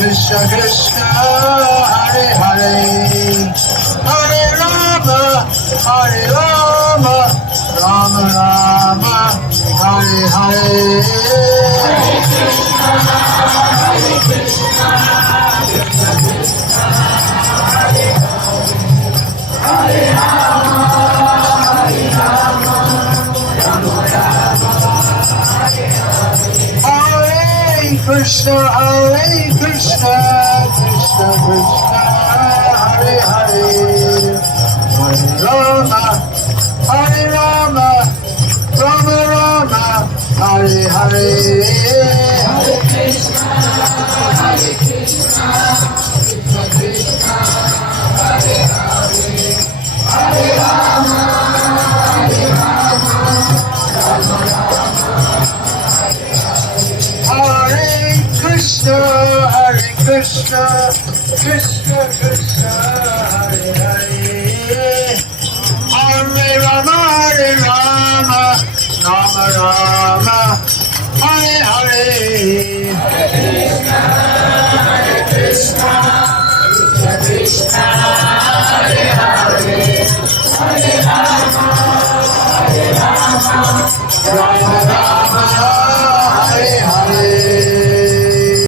Krishna Krishna Hare Hare Hare Rama Rama Rama Hare Hare Krishna Hare Krishna Krishna Krishna Hare Hare Hare Rama Rama Rama Hare Hare Hare Krishna Krishna Krishna Hare Hare Hare Rama Hare Krishna, Krishna Krishna, Hare Hare, Hare Rama, Rama Rama, Hare Hare, Hare Krishna, Krishna Krishna.